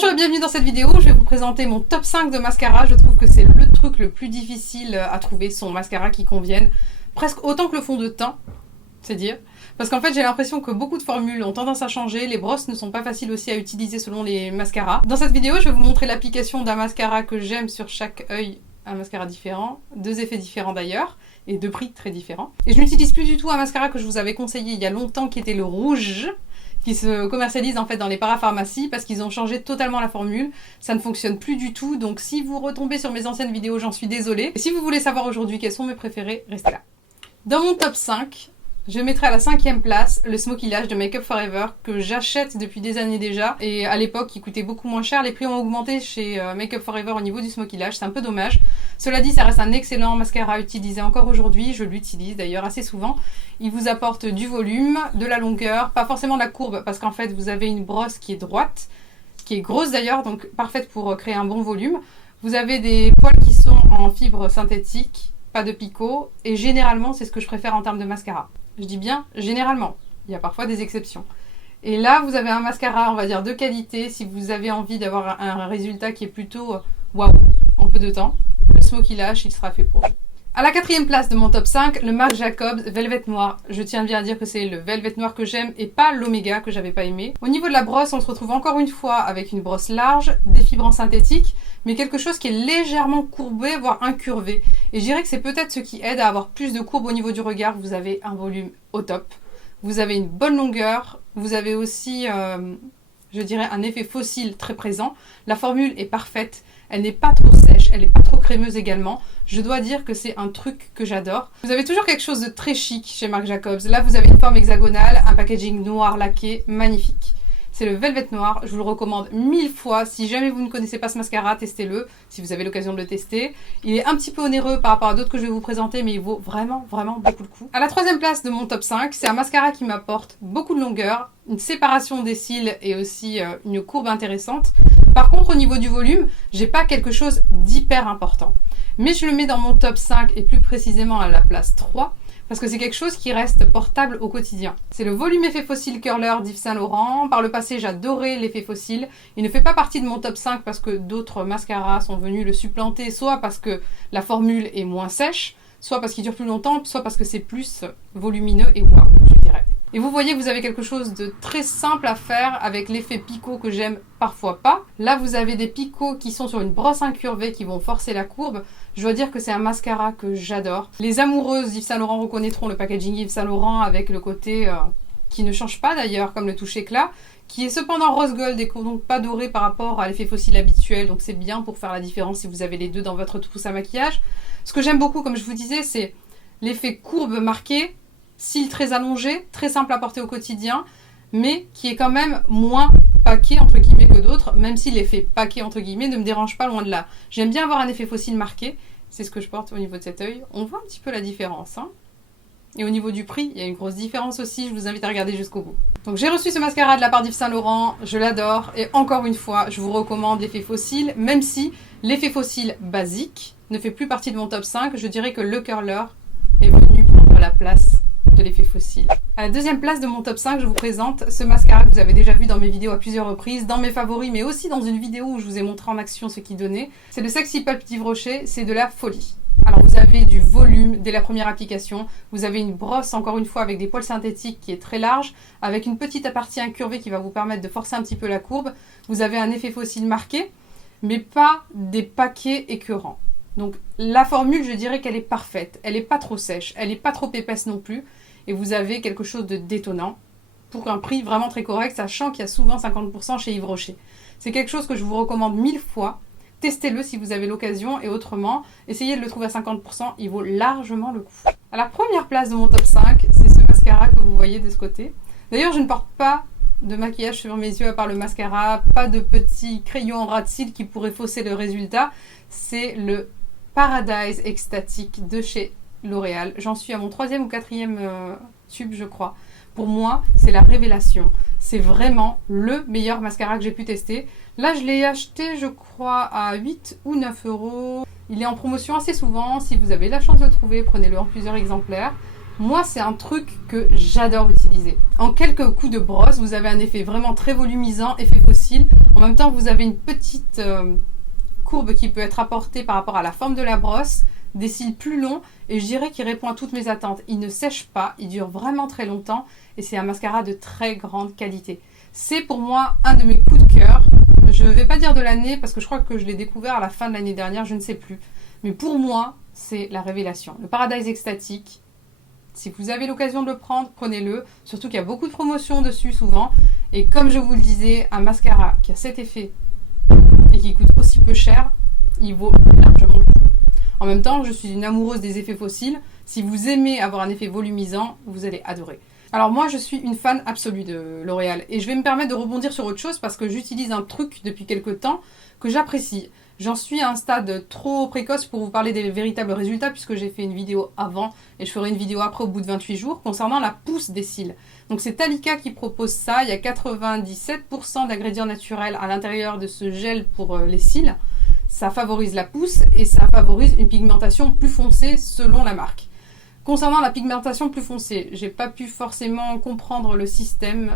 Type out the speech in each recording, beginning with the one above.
Bonjour et bienvenue dans cette vidéo, je vais vous présenter mon top 5 de mascara. Je trouve que c'est le truc le plus difficile à trouver, son mascara qui convienne presque autant que le fond de teint, c'est dire. Parce qu'en fait j'ai l'impression que beaucoup de formules ont tendance à changer, les brosses ne sont pas faciles aussi à utiliser selon les mascaras. Dans cette vidéo je vais vous montrer l'application d'un mascara que j'aime sur chaque œil, un mascara différent, deux effets différents d'ailleurs, et deux prix très différents. Et je n'utilise plus du tout un mascara que je vous avais conseillé il y a longtemps qui était le rouge, qui se commercialise en fait dans les parapharmacies parce qu'ils ont changé totalement la formule. Ça ne fonctionne plus du tout, donc si vous retombez sur mes anciennes vidéos, j'en suis désolée. Et si vous voulez savoir aujourd'hui quels sont mes préférés, restez là. Dans mon top 5, je mettrai à la 5e place le Smoky Lash de Make Up For Ever que j'achète depuis des années déjà et à l'époque il coûtait beaucoup moins cher. Les prix ont augmenté chez Make Up For Ever au niveau du Smoky Lash, c'est un peu dommage. Cela dit, ça reste un excellent mascara à utiliser encore aujourd'hui, je l'utilise d'ailleurs assez souvent. Il vous apporte du volume, de la longueur, pas forcément de la courbe parce qu'en fait vous avez une brosse qui est droite, qui est grosse d'ailleurs, donc parfaite pour créer un bon volume. Vous avez des poils qui sont en fibre synthétique, pas de picot, et généralement c'est ce que je préfère en termes de mascara. Je dis bien généralement, il y a parfois des exceptions. Et là vous avez un mascara on va dire de qualité si vous avez envie d'avoir un résultat qui est plutôt waouh en peu de temps. Le Smoky Lash il sera fait pour vous. À la 4e place de mon top 5, le Marc Jacobs Velvet Noir. Je tiens bien à dire que c'est le Velvet Noir que j'aime et pas l'Omega que j'avais pas aimé. Au niveau de la brosse, on se retrouve encore une fois avec une brosse large, des fibres en synthétique, mais quelque chose qui est légèrement courbé, voire incurvé. Et je dirais que c'est peut-être ce qui aide à avoir plus de courbe au niveau du regard. Vous avez un volume au top, vous avez une bonne longueur, vous avez aussi, je dirais, un effet fossile très présent. La formule est parfaite. Elle n'est pas trop sèche, elle n'est pas trop crémeuse également. Je dois dire que c'est un truc que j'adore. Vous avez toujours quelque chose de très chic chez Marc Jacobs. Là, vous avez une forme hexagonale, un packaging noir laqué, magnifique. C'est le Velvet Noir, je vous le recommande 1000 fois. Si jamais vous ne connaissez pas ce mascara, testez-le, si vous avez l'occasion de le tester. Il est un petit peu onéreux par rapport à d'autres que je vais vous présenter, mais il vaut vraiment, vraiment beaucoup le coup. À la 3e place de mon top 5, c'est un mascara qui m'apporte beaucoup de longueur, une séparation des cils et aussi une courbe intéressante. Par contre, au niveau du volume, j'ai pas quelque chose d'hyper important. Mais je le mets dans mon top 5 et plus précisément à la place 3 parce que c'est quelque chose qui reste portable au quotidien. C'est le volume effet fossile curler d'Yves Saint Laurent. Par le passé, j'adorais l'effet fossile. Il ne fait pas partie de mon top 5 parce que d'autres mascaras sont venus le supplanter, soit parce que la formule est moins sèche, soit parce qu'il dure plus longtemps, soit parce que c'est plus volumineux et waouh, je dirais. Et vous voyez que vous avez quelque chose de très simple à faire avec l'effet picot que j'aime parfois pas. Là, vous avez des picots qui sont sur une brosse incurvée qui vont forcer la courbe. Je dois dire que c'est un mascara que j'adore. Les amoureuses d'Yves Saint Laurent reconnaîtront le packaging Yves Saint Laurent avec le côté qui ne change pas d'ailleurs, comme le touche éclat, qui est cependant rose gold et donc pas doré par rapport à l'effet fossile habituel. Donc c'est bien pour faire la différence si vous avez les deux dans votre trousse à maquillage. Ce que j'aime beaucoup, comme je vous disais, c'est l'effet courbe marqué, cils très allongés, très simple à porter au quotidien, mais qui est quand même moins paquet entre guillemets que d'autres, même si l'effet paquet entre guillemets ne me dérange pas, loin de là. J'aime bien avoir un effet fossile marqué, c'est ce que je porte au niveau de cet œil. On voit un petit peu la différence, hein. Et au niveau du prix, il y a une grosse différence aussi, je vous invite à regarder jusqu'au bout. Donc j'ai reçu ce mascara de la part d'Yves Saint Laurent, je l'adore, et encore une fois, je vous recommande l'effet fossile, même si l'effet fossile basique ne fait plus partie de mon top 5, je dirais que le curler est venu prendre la place de l'effet fossile. À la 2e place de mon top 5, je vous présente ce mascara que vous avez déjà vu dans mes vidéos à plusieurs reprises, dans mes favoris, mais aussi dans une vidéo où je vous ai montré en action ce qu'il donnait. C'est le Sexy Pulp d'Yves Rocher, c'est de la folie. Alors vous avez du volume dès la première application, vous avez une brosse encore une fois avec des poils synthétiques qui est très large, avec une petite partie incurvée qui va vous permettre de forcer un petit peu la courbe. Vous avez un effet fossile marqué, mais pas des paquets écœurants. Donc la formule, je dirais qu'elle est parfaite, elle n'est pas trop sèche, elle n'est pas trop épaisse non plus, et vous avez quelque chose de détonnant pour un prix vraiment très correct, sachant qu'il y a souvent 50% chez Yves Rocher. C'est quelque chose que je vous recommande 1000 fois, testez-le si vous avez l'occasion, et autrement, essayez de le trouver à 50%, il vaut largement le coup. À la 1re place de mon top 5, c'est ce mascara que vous voyez de ce côté. D'ailleurs, je ne porte pas de maquillage sur mes yeux à part le mascara, pas de petits crayons en ras de cils qui pourraient fausser le résultat. C'est le Paradise Extatique de chez L'Oréal. J'en suis à mon 3e ou 4e tube, je crois. Pour moi, c'est la révélation. C'est vraiment le meilleur mascara que j'ai pu tester. Là, je l'ai acheté, je crois, à 8 ou 9 €. Il est en promotion assez souvent. Si vous avez la chance de le trouver, prenez-le en plusieurs exemplaires. Moi, c'est un truc que j'adore utiliser. En quelques coups de brosse, vous avez un effet vraiment très volumisant, effet fossile. En même temps, vous avez une petite courbe qui peut être apportée par rapport à la forme de la brosse, des cils plus longs, et je dirais qu'il répond à toutes mes attentes. Il ne sèche pas, il dure vraiment très longtemps, et c'est un mascara de très grande qualité. C'est pour moi un de mes coups de cœur. Je ne vais pas dire de l'année, parce que je crois que je l'ai découvert à la fin de l'année dernière, je ne sais plus. Mais pour moi, c'est la révélation. Le Paradise Extatique. Si vous avez l'occasion de le prendre, prenez-le. Surtout qu'il y a beaucoup de promotions dessus souvent. Et comme je vous le disais, un mascara qui a cet effet et qui coûte aussi peu cher, il vaut largement le coup. En même temps, je suis une amoureuse des effets fossiles. Si vous aimez avoir un effet volumisant, vous allez adorer. Alors moi, je suis une fan absolue de L'Oréal. Et je vais me permettre de rebondir sur autre chose parce que j'utilise un truc depuis quelques temps que j'apprécie. J'en suis à un stade trop précoce pour vous parler des véritables résultats puisque j'ai fait une vidéo avant et je ferai une vidéo après au bout de 28 jours concernant la pousse des cils. Donc c'est Talika qui propose ça, il y a 97% d'ingrédients naturels à l'intérieur de ce gel pour les cils. Ça favorise la pousse et ça favorise une pigmentation plus foncée selon la marque. Concernant la pigmentation plus foncée, j'ai pas pu forcément comprendre le système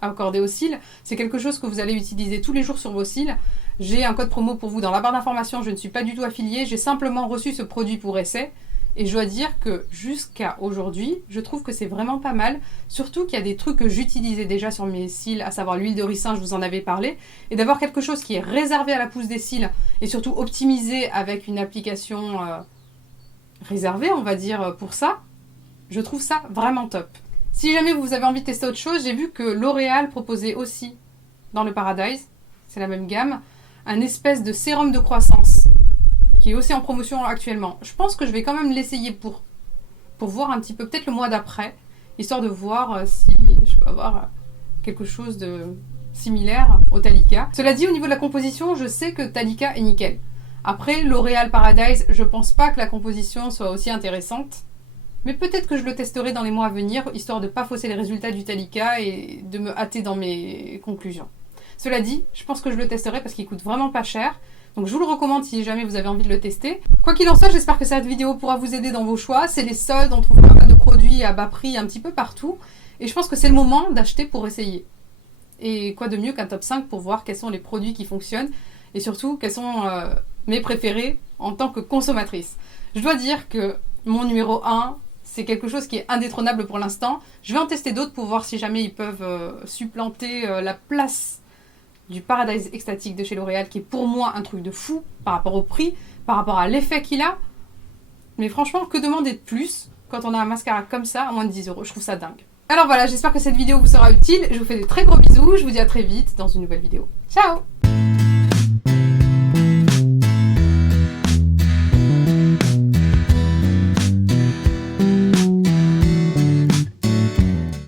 accordé aux cils. C'est quelque chose que vous allez utiliser tous les jours sur vos cils. J'ai un code promo pour vous dans la barre d'informations, je ne suis pas du tout affiliée, j'ai simplement reçu ce produit pour essai. Et je dois dire que jusqu'à aujourd'hui, je trouve que c'est vraiment pas mal. Surtout qu'il y a des trucs que j'utilisais déjà sur mes cils, à savoir l'huile de ricin, je vous en avais parlé. Et d'avoir quelque chose qui est réservé à la pousse des cils et surtout optimisé avec une application réservée, on va dire, pour ça, je trouve ça vraiment top. Si jamais vous avez envie de tester autre chose, j'ai vu que L'Oréal proposait aussi dans le Paradise, c'est la même gamme, un espèce de sérum de croissance qui est aussi en promotion actuellement. Je pense que je vais quand même l'essayer pour voir un petit peu, peut-être le mois d'après, histoire de voir si je peux avoir quelque chose de similaire au Talika. Cela dit, au niveau de la composition, je sais que Talika est nickel. Après, L'Oréal Paradise, je pense pas que la composition soit aussi intéressante. Mais peut-être que je le testerai dans les mois à venir, histoire de ne pas fausser les résultats du Talika et de me hâter dans mes conclusions. Cela dit, je pense que je le testerai parce qu'il coûte vraiment pas cher. Donc je vous le recommande si jamais vous avez envie de le tester. Quoi qu'il en soit, j'espère que cette vidéo pourra vous aider dans vos choix. C'est les soldes, on trouve pas mal de produits à bas prix un petit peu partout. Et je pense que c'est le moment d'acheter pour essayer. Et quoi de mieux qu'un top 5 pour voir quels sont les produits qui fonctionnent et surtout quels sont mes préférés en tant que consommatrice. Je dois dire que mon numéro 1, c'est quelque chose qui est indétrônable pour l'instant. Je vais en tester d'autres pour voir si jamais ils peuvent supplanter la place du Paradise Extatique de chez L'Oréal, qui est pour moi un truc de fou par rapport au prix, par rapport à l'effet qu'il a. Mais franchement, que demander de plus quand on a un mascara comme ça à moins de 10 €? Je trouve ça dingue. Alors voilà, j'espère que cette vidéo vous sera utile. Je vous fais de très gros bisous. Je vous dis à très vite dans une nouvelle vidéo. Ciao!